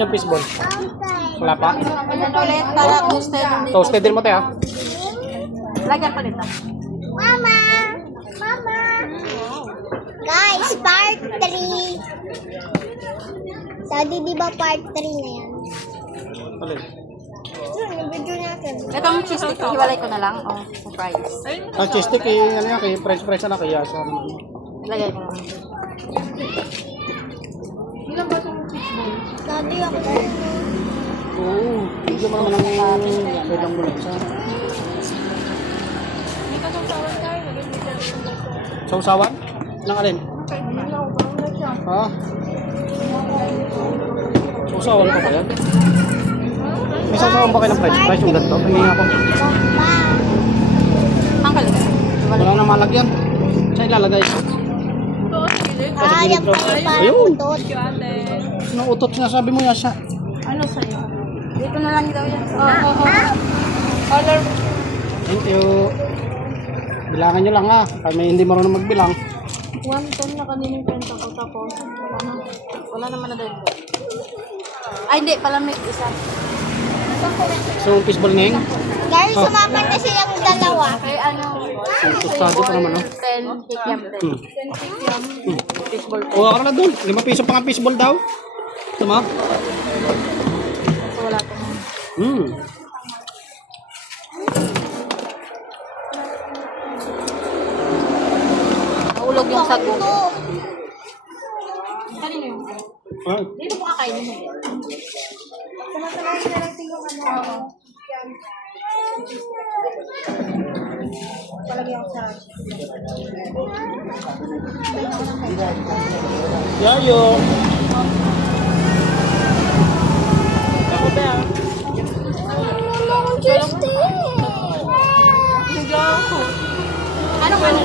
yung fishball? Wala pa? Ulit para toasted. Toasted din mo tayo. Lagyan pa nito. Mama! Mama! Guys, part 3. Daddy, di ba part 3 na yan? Alin? Yun, yung video natin. Itong cheese stick, hiwalay ko na lang. Oh, surprise. Ah, cheese stick, ano yan, kay french fries na kaya sa Lagay ko lang. Daddy, ako na yun. Oo, hindi mo naman ang pwedang mula sa... Sausawan? Nang alin? Ha? Sausawan pa ba yan? May sausawan ba kayo ng french fries yung ganito? Tingin ako. Ang kalagay. Wala na malagyan. Saan ilalagay? Yan pa yung parang Ayun. utot. Nung utot sinasabi mo yan siya. Ano sa'yo? Dito na lang daw yan. Color. Thank you. Bilangan nyo lang ha. Kaya may hindi marunong magbilang. 110 na kaninang kwenta ko. Tapos, wala naman na dahil. Ay, hindi. Palamig isa. So, fishball ngeng. Guys, sumapat na silang dalawa. Kay ano? Tostado pa naman, no? 10 kikiam din. 10 kikiam. Fishball Kuha ka na doon. 5 piso pa nga fishball daw. Tama? So, wala pa naman. Nahulog yung sago. Kanino yung sago? Ah, Dito mo kakainin mo. Samantalangin na lang yung ano. Palagyan ko sa Yayo. ako ba? Anong ano?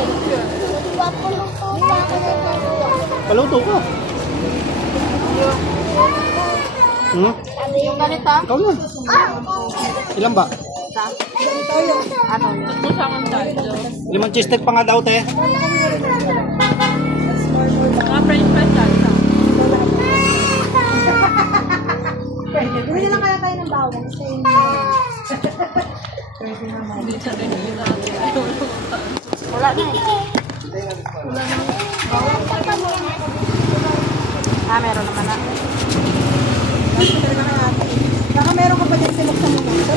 Paluto ko. Yung ganito? Ikaw na. Ilan ba? Ano yun? 5 cheese stick pa nga daw, te. French fries salsa. Bumili lang kaya tayo ng bawang sa inyo. Wala na eh. Ah, meron naman na. Baka meron ka pa din silok sa muna.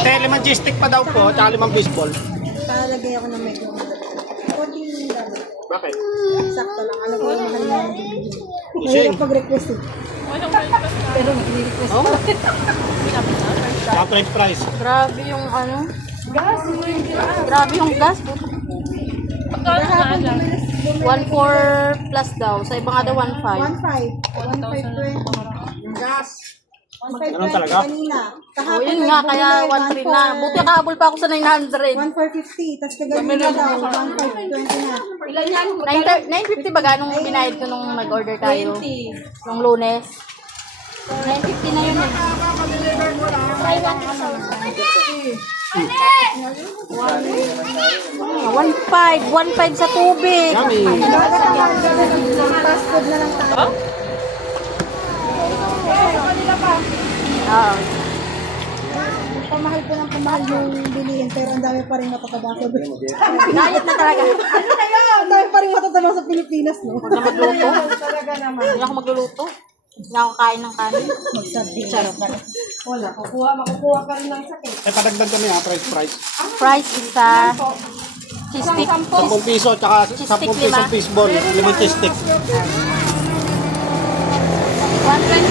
Te, 5 cheese stick pa daw po, tsaka 5 fishball. Palagay ako ng medyo. Konting lang. Bakit? Sakto lang. Alam ko yung mahal na yung Gising. pag-request eh. Pero mag-request. Oh. Tsaka french fries. Grabe yung ano. Gas. Grabe yung gas. 1.4 plus daw. Sa iba nga daw 1.5. 1.5. 1.520. Gas. 1.520 Ganun talaga? kanina. O yun nga, kaya 1.3 na. Buti nakahabol pa ako sa 900. 1.450. Tapos kaganina daw, 1.520 na. 950 ba ganong binayad ko nung nag-order tayo? Nung Lunes. 950 na yun eh. Try lang isa. 1.5 sa tubig. Yummy. Fast food na lang tayo. Oo. Pamahal po ng pamahal yung bilihin, pero ang dami pa rin matataba sa Nayat na talaga. Ano na yun? Ang dami pa rin matataba sa Pilipinas, no? Huwag na magluto. Talaga naman. Hindi ako magluluto. Hindi ako kain ng kanin. Magsabi. Charot. Wala, makukuha ka rin ng sakit. Eh, padagdag kami ha, french fries. Fries isa. Cheese stick. 10 piso, tsaka 10 Cheese stick, piso 5. fishball. 5 cheese stick. 120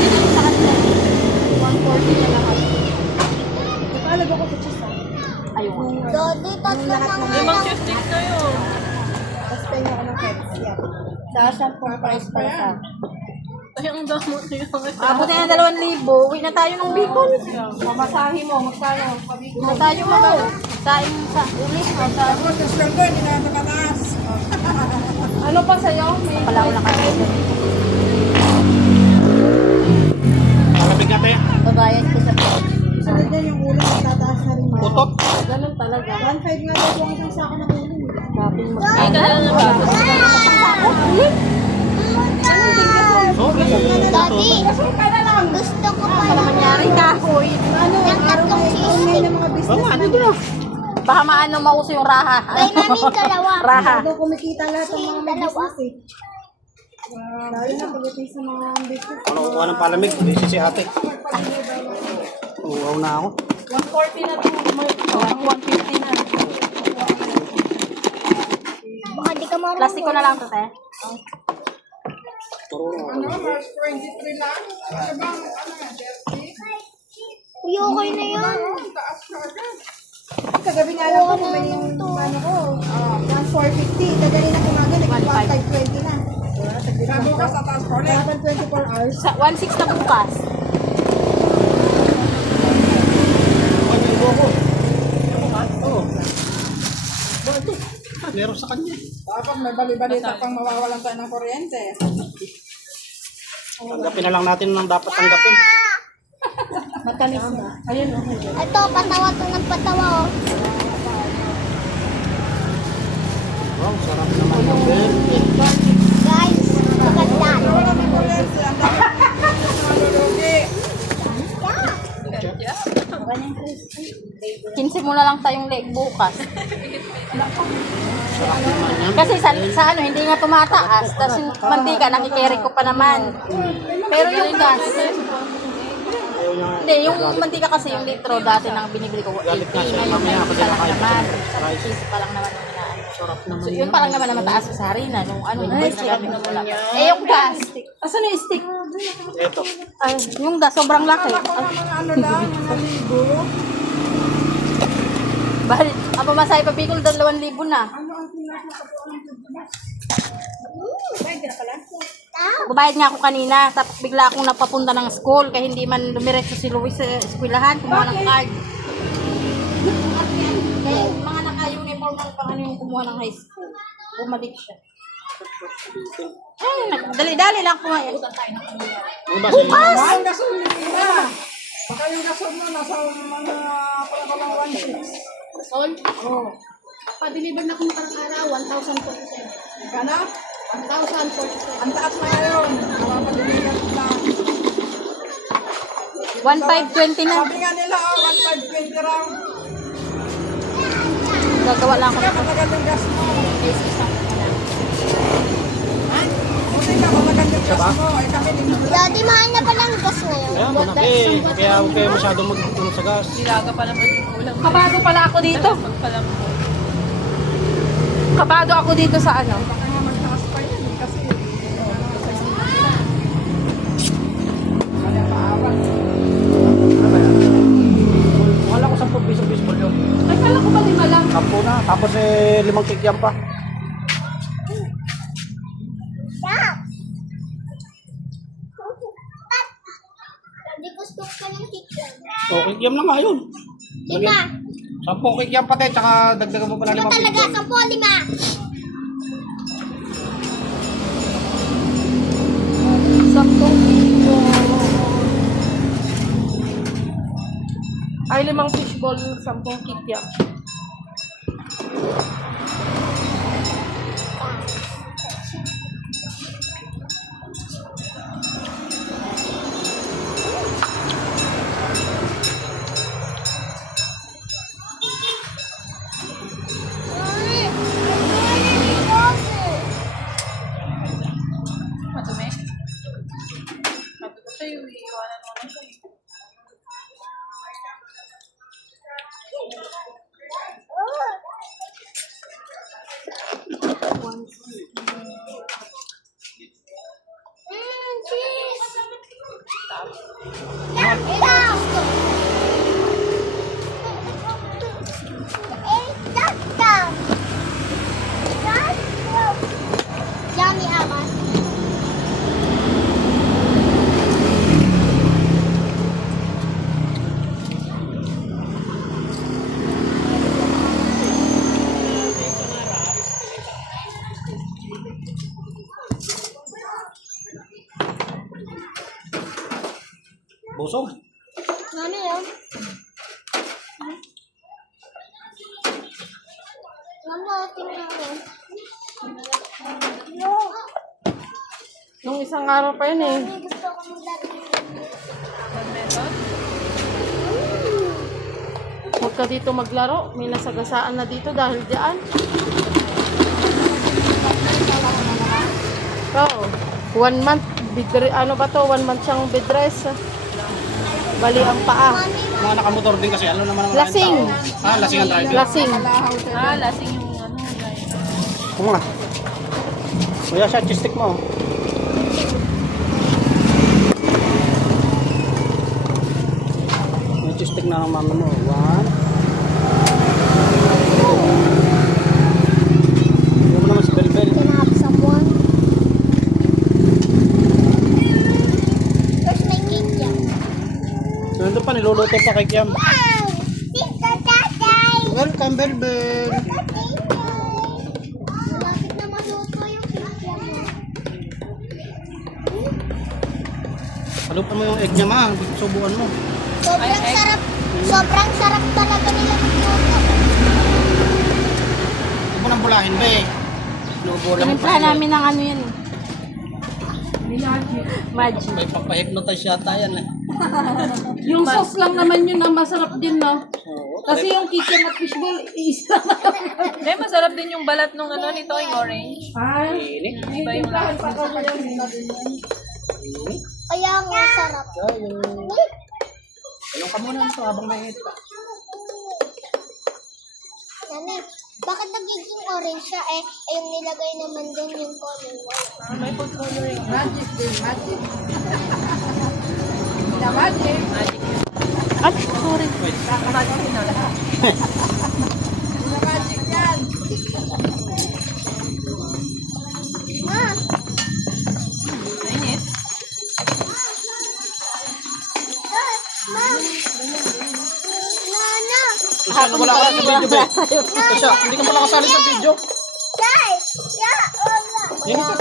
din sa kanila. 140 na lang. Nakalag ako sa cheese, ha? Ayun. Dodi, tatlo na nga. cheese stick na yun. Tapos tayo ako ng pets. Yeah. Sa 10 price pa sa. Ay, ang damo niya. Buti na 2,000. Uwi na tayo ng Bicol. Mamasahe mo, magkano? Uwi na tayo magsaing sa ulit. Tapos lang ko, hindi na nakataas. Ano pa sa'yo? May Pala ko nakasaya. Malamig na, te. Babayad ko sa sunod na yung ulo, tataas na rin. Utot. ganun talaga. 1.5 nga daw kung isang sako ng ulo. Shopping mo. Ay, dala na ba? Sobrang Daddy, Dami ng mga business. Oo, ano dyan? Baka maano mauso yung raha. Kay namin dalawa. Raha. Doon kumikita lahat ng mga may business eh. Lalo na pagdating sa mga business. Ano kukuha ng palamig? Busy si ate. Uwaw na ako. 140 na to. May 150 na. Baka di ka marunong. Plastic ko na lang to, te. Uy, okay na yan. Kagabi nga lang po, may yung ano ko, 1,450. Dadali na kumaga, nag-1,520 na. Bukas sa taas ko ulit. 24 hours. Sa 1.6 na bukas. Oo. Bakit? Meron sa kanya. Dapat may bali-balita pang mawawalan tayo ng kuryente. Tanggapin na lang natin ng dapat tanggapin. Matalis na. Ayun, okay. Ito, patawa to ng patawa, oh. Wow, sarap naman ng birthday. Guys, maganda. 15 mo na lang tayong leg bukas. Sarap naman yan. Kasi sa ano, hindi nga tumataas. Tapos yung mantika, nakikerry ko pa naman. Pero yung gas, Ayaw niya. hindi, yung mantika kasi yung litro dati nang binibili ko, 80 Galit na siya. ngayon, Mamaya ako 90 pa lang din naman. nakain. Sa piso pa lang naman yung inaano. Sarap naman So yan. yun pa lang naman na mataas sa harina, nung ano, nung nagamit mo lang. Eh yung gas, asan yung stick? Ito. Ay, yung gas, sobrang laki. Ano lang, mga libo. Bali, ang pamasahe pa Bicol, 2,000 na. Babayad nga ako kanina, tapos bigla akong napapunta ng school, kaya hindi man dumiretso si Luis sa eskwelahan, kumuha ng card. Kaya yung mga naka-uniform ng pang ano yung kumuha ng high school. Bumalik siya. Ay, dali-dali lang kumain. Ano ba sila? Ang gasolina. Baka yung gasol mo, nasa mga pala 1,600. Sol? Oo. Pa-deliver na kung parang araw, 1,047. Kana? 1,047. Ang taas na ngayon. Nakapagdiligan na. 1,520 na. Sabi nga nila, 1,520 raw. Gagawa lang ako Kaya ng matagal yung gas mo. case isang Buti ka, matagal yung gas mo. Ay kami din. Daddy, mahal na pala ang gas ngayon. Kaya mo na. Kaya huwag kayo masyadong mag-tulong sa gas. Nilaga pa naman yung ulam. Kabado pala ako dito. Pagpalam mo. Kabado ako dito sa ano. Baka nga magtaas pa yan. Kasi, kaya paawat. Wala ko 10 piso baseball yun. Ay, kala ko ba 5 lang? 10 na. Tapos 5 kikyan pa. Daddy, gusto ka ng kitchen. O, kikyan lang nga yun. 5. 10 kikyan pa tayo, tsaka dagdagan mo pa na 5 Talaga, piso. 10, 5. Saktong dito. Ay, 5 fishball, 10 kikyam. Madumi? Sabi ko sa'yo, iiwanan mo na siya. Cheese. Ito. Yummy, Ama. Busog. Ano yan? Mama, tingnan mo. Nung isang araw pa yun eh. Gusto ko ng dati. Method? ka dito maglaro. May nasagasaan na dito dahil diyan. Oh, 1 month. Ano ba to? 1 month siyang bed rest. Bali ang paa. Mga nakamotor din kasi, ano naman ang Lasing. lasing ang driver. Lasing. Lasing yung ano, guys. Kung nga. Kuya siya, chistik mo. May chistik na ang mami mo. 1. Hindi mo naman si Belbel. Can I have someone? Where's my cake yan? So, nandun pa, niluluto pa kay Kiam. Wow! Tita Tatay! Welcome, Belbel. Malapit na maluto yung cake yan. Halupan mo yung egg niya, ma. Subukan mo. Sobrang sarap. Sobrang sarap talaga nila magluto. Huwag mo nang bulahin, be. Inuubulan mo Pinimplahan namin ng ano yun. Magic. May papahypnotize yata yan, eh. Yung sauce lang naman yun na masarap din, no? Oo. Kasi yung chicken at fishball, isa lang. Eh, masarap din yung balat nung ano nito, yung orange. Ini. Iba yung lasa. Kaya nga sarap. Tulong ka muna ito habang may ito. Nani, bakit nagiging orange siya eh? Eh, yung nilagay naman dun yung color white. May food coloring. Magic din, magic. Na magic. Magic yun. Ay, sorry. Magic yun na. Na magic yan. Ma, Mainit. ma. Nana. Kusya, wala ka sa video, be. Kusya, hindi ka pala kasali sa video. Dai. Ya, wala. Yan ka.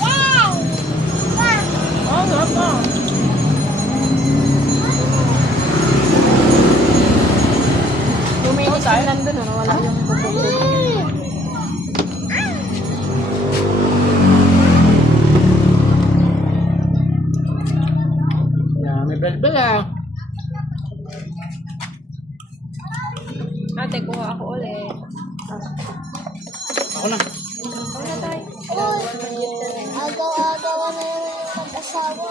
Wow. Ma. Oh, sarap na. Luminis yung nandun, ano? Wala yung bubog. Yan, may Belbel, ah. Ate, kuha ako ulit. Ako na. Uy, agaw-agawan na naman yung mag-asawa.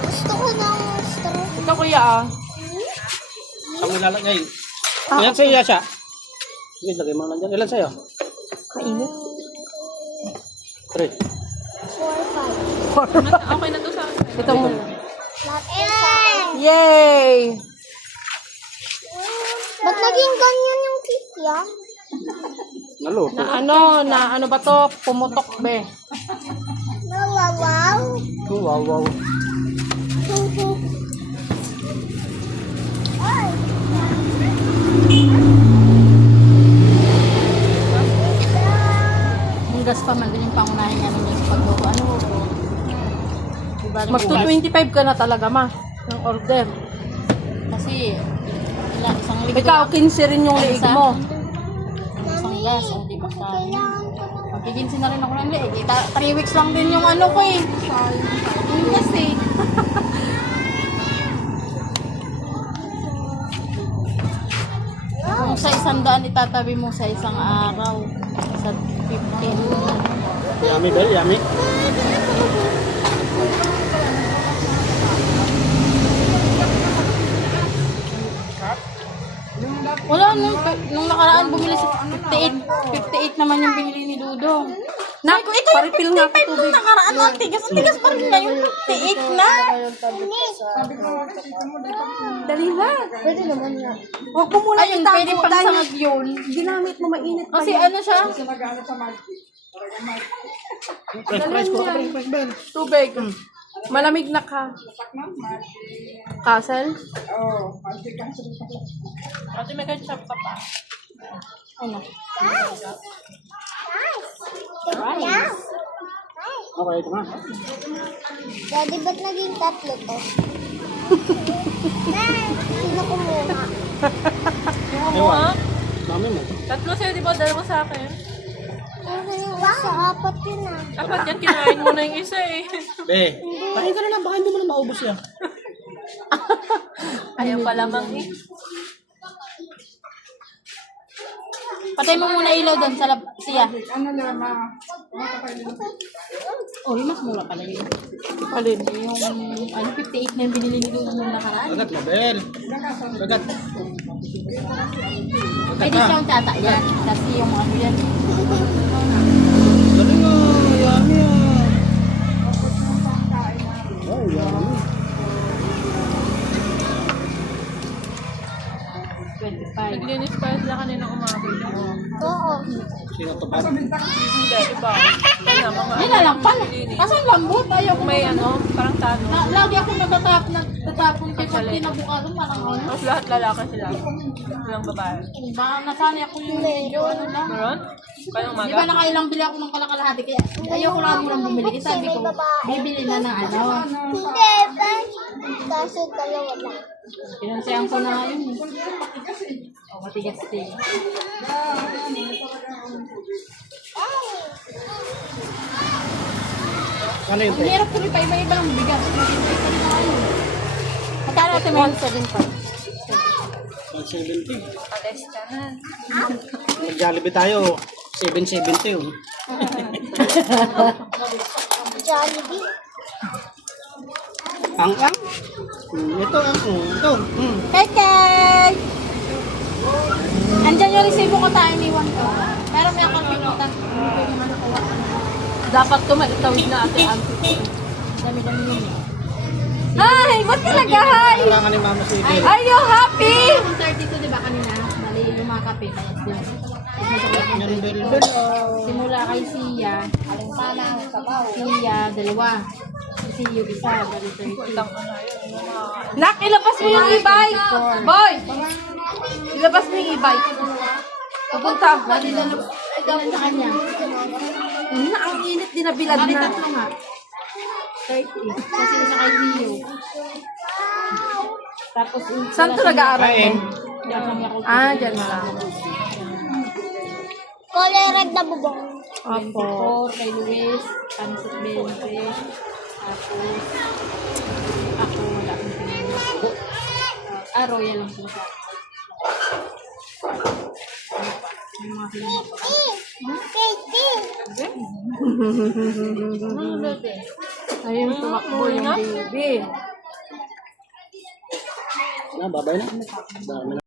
Gusto ko ng straw. Ito, kuya, ah. Saan mo ilalagay? Ilan sa'yo, Yasha? Sige, lagay mo lang dyan. Ilan sa'yo? Mainit. 3. 4, 5. Okay na to sa akin. Itong, Lahat yan. yay! Ba't naging ganyan yung cake yan? Naluto. Na ano ba to? Pumutok, be. Nawawaw. Oh, wow, wow. Ay. Yung gas pa man din yung pangunahing ano niya sa pagluto. Ano? Magto-25 ka na talaga, ma. Ng order. Kasi, isang linggo. Ikaw, 15 rin yung liig mo. Isang gas, hindi ba sa Kailangan ko ng Magkikinsin na rin ako ng liig. 3 weeks lang din yung ano ko eh. Yung gas eh. Kung sa 100 itatabi mo sa isang araw. Sa 15. Yummy, Bel, yummy. Wala, nung nakaraan bumili sa 58. 58 naman yung binili ni Dudong. Naku, ito yung 55 nung nakaraan lang. Tigas pa rin na yung 58 na. Dali ba? Pwede naman yan. Huwag mo muna ayun, pwede pang sangag yun. Ginamit mo mainit pa Kasi ano siya? Sinagamit sa magic. Price ko. Price, Bel. Tubig. Malamig na ka. Castle? Oo, magic ang sabi. Ate, may ketchup ka pa. Ano? Guys. Yeah. Okay, ito na. Daddy, ba't naging tatlo to? Sino kumuha? Yung mo ah. Mami mo. Tatlo sa'yo, di ba? Dalawa sa akin. Ano yung isa? Apat yun ah. Dapat yan, kinain mo na yung isa eh. Be, kain ka na lang. Baka hindi mo na maubos yan. Ayaw pa lamang eh. Patay mo muna ilaw doon sa siya. Oh, yung mas mura pala yun. Alin? Yung 58 na yung binili ni Dudo nung nakaraan. Dagat, Mabel. Dagat. May discount ata yan. Kasi yung ano yan. Galing ah. Yummy ah. Oh, yummy. 25. Naglinis pa sila kanina umaga yun. Oo. Sino to ba? Hindi, iba. Yan na, mga Yan na lang pala. Kasi ang lambot. Ayaw ko may ano, parang tano. Lagi ako nagtatapon kay pag kinabukasan. Parang ano. Tapos lahat lalaki sila. Walang babae. Baka nasanay ako yung medyo ano lang. Meron? Kayong Di umaga? ba nakailang bili ako ng kalakalahati kaya ayaw ko lang murang bumili. Kasi sabi ko, bibili na ng ano. Hindi ba? Kaso dalawa lang. Pinansayan ko na yun. O, matigas din. Ano yun? Ang hirap tuloy pa iba-iba lang bigas. Matitipid na tayo. Magkano ate mo? 175. 170. Ales ka na. Mag-Jollibee tayo. 770 oh. Jollibee. Ang. Ito ang. Ito. Keke! Andyan yung resibo ko tayo iniwan ko. Pero may akong pinuta. Dapat tumaitawid na ate Auntie. Dami-dami yun eh. Hi! Ba't talaga hi? Kailangan ni Mama si Bill. Are you happy? 32 di ba kanina? Bali yung mga kape. Kaya din. Yan, Bel. Simula kay Sia. Aling panang sabaw. Sia, dalawa. Si Sia, isa. Bali 32. Nak, ilabas mo yung e-bike! Boy! Ilabas mo yung e-bike. Pupunta. Bali dalawa. Ay, gawin sa kanya. Ang init din na bilad Bali na. tatlo nga. 30. Kasi isa kay Sia. Tapos Saan to nag-aaral Kain. mo? Dyan na lang. Color red na bubong. Opo. Kay Luis, Pansot Bente. Tapos, ako wala akong pinili. Royal lang po sa akin. May mga pinili ko. Katie. Ayun, tumakbo yung baby. Babay na. Dami na.